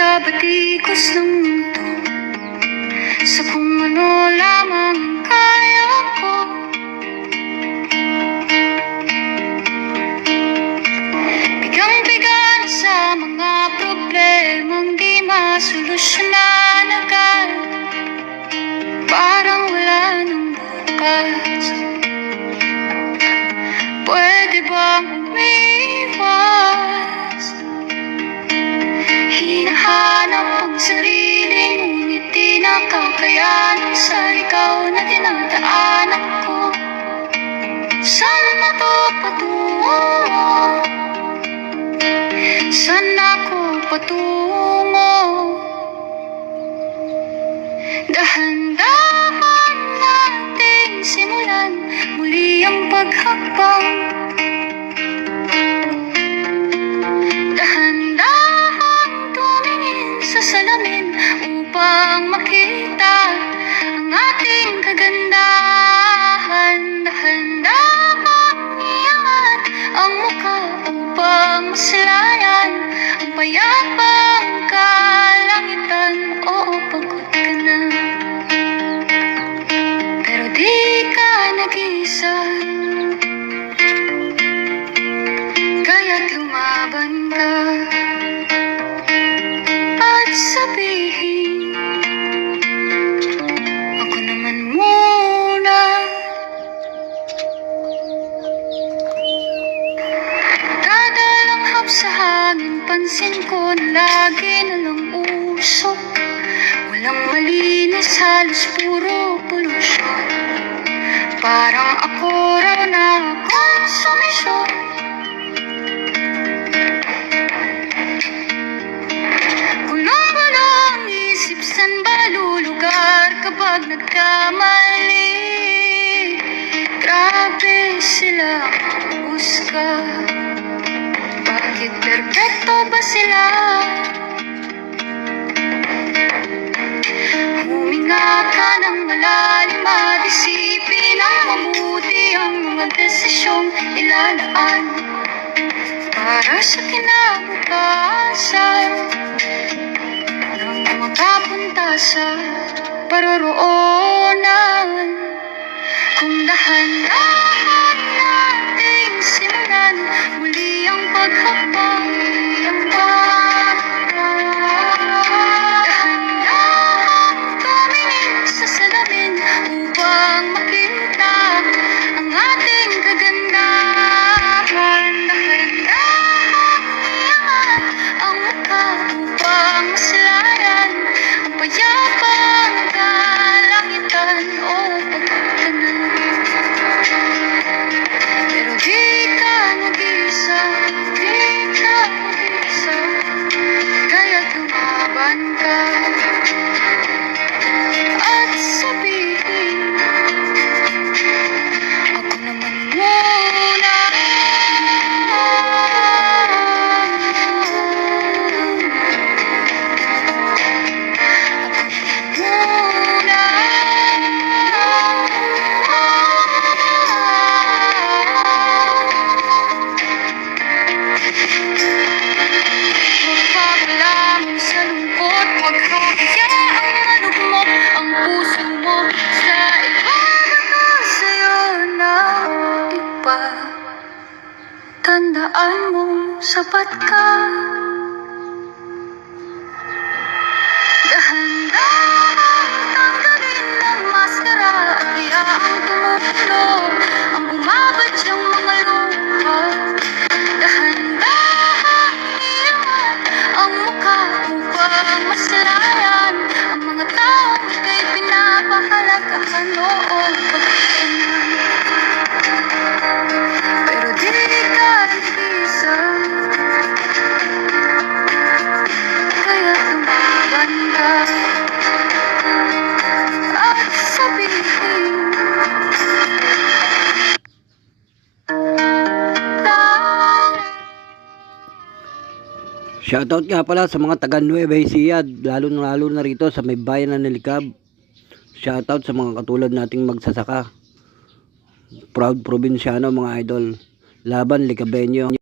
sa batikos ng mundo, sa kung ano lamang kaya ko. Bigang-bigan sa mga problemang di masolusyonan agad, parang wala nang bukas. Pwede bang umiwas? Hinahanap ang sarili, ngunit di nakakayanan sa ikaw na dinadaanan ko. Saan to patungo? Saan ako patungo? Dahan-dahan nating simulan muli ang paghakbang. Dahan-dahan tumingin sa salamin upang makita ang ating kagandahan. Dahan-dahan iangat ang mukha upang maslayan ang payapang kalangitan. Oo, pagod ka na, pero di ka nag-isa, kaya't lumaban ka at sabihin, ako naman muna. Dadalanghap sa hangin, pansin ko na lagi na lang usok. Walang malinis, halos puro polusyon. Parang ako raw na konsumisyon. Gulo-gulo ang isip, san ba lulugar kapag nagkamali? Grabe sila husga. Bakit perfecto ba sila? Huminga ka ng malalim at isipin ang mabuti ang mga desisyong ilalaan para sa kinabukasan, nang makapunta sa paroroonan. Kung dahan-dahan nating simulan muli ang paghakbang, dahan-dahan tumingin sa salamin upang makita ang ating kagandahan. Dahan-dahan iangat ang mukha upang maslayan ang payapang kalangitan. Oo, pagod ka na, pero di ka nag-isa, di ka nag-isa, kaya't lumaban ka at sabihin, ako naman muna. Magpapalamon sa lungkot, huwag hayaang malugmok ang puso mo sa ibabato sa'yo na iba. Tandaan mo, sapat ka. Dahan-dahan tanggalin ang maskara at hayaang tumulo ang bumabad siyang mga luha. Dahan-dahan iangat ang mukha upang maslayan ang mga taong ika'y pinapahalagahan. Oo, pagod ka na, pero di ka nag-isa, kaya't lumaban ka at sabihin, Shoutout nga pala sa mga taga Nueva Ecija, lalo na rito sa may bayan ng Nilikab. Shoutout sa mga katulad nating magsasaka. Proud probinsyano mga idol. Laban Likabenyo.